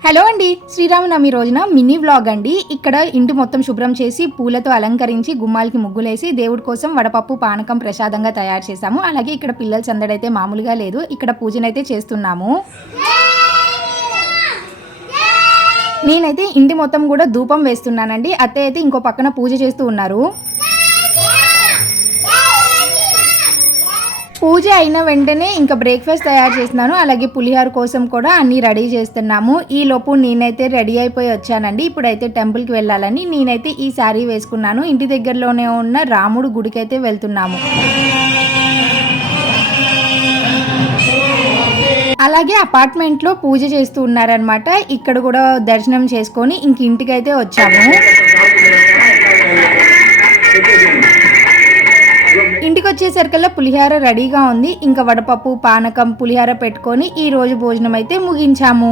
Hello అండి, శ్రీరామనవమి రోజున mini vlog అండి. ఇక్కడ ఇంటి మొత్తం శుభ్రం చేసి పూలతో అలంకరించి గుమ్మాలకి ముగ్గులేసి దేవుడి కోసం వడపప్పు పానకం ప్రసాదంగా తయారు చేశాము. అలాగే ఇక్కడ పిల్లల సందడైతే మామూలుగా లేదు. ఇక్కడ పూజనైతే చేస్తున్నాము. నేనైతే ఇంటి మొత్తం కూడా ధూపం వేస్తున్నానండి. అత్తయ్య అయితే ఇంకో పక్కన పూజ చేస్తూ ఉన్నారు. పూజ అయిన వెంటనే ఇంకా బ్రేక్ఫాస్ట్ తయారు చేస్తున్నాను. అలాగే పులిహోర కోసం కూడా అన్నీ రెడీ చేస్తున్నాము. ఈ లోపు నేనైతే రెడీ అయిపోయి వచ్చానండి. ఇప్పుడైతే టెంపుల్కి వెళ్ళాలని నేనైతే ఈ శారీ వేసుకున్నాను. ఇంటి దగ్గరలోనే ఉన్న రాముడు గుడికి అయితే వెళ్తున్నాము. అలాగే అపార్ట్మెంట్లో పూజ చేస్తూ ఉన్నారనమాట. ఇక్కడ కూడా దర్శనం చేసుకొని ఇంక ఇంటికైతే వచ్చాము. ఇంటికి వచ్చేసరికల్లా పులిహోర రెడీగా ఉంది. ఇంకా వడపప్పు పానకం పులిహోర పెట్టుకొని ఈ రోజు భోజనం అయితే ముగించాము.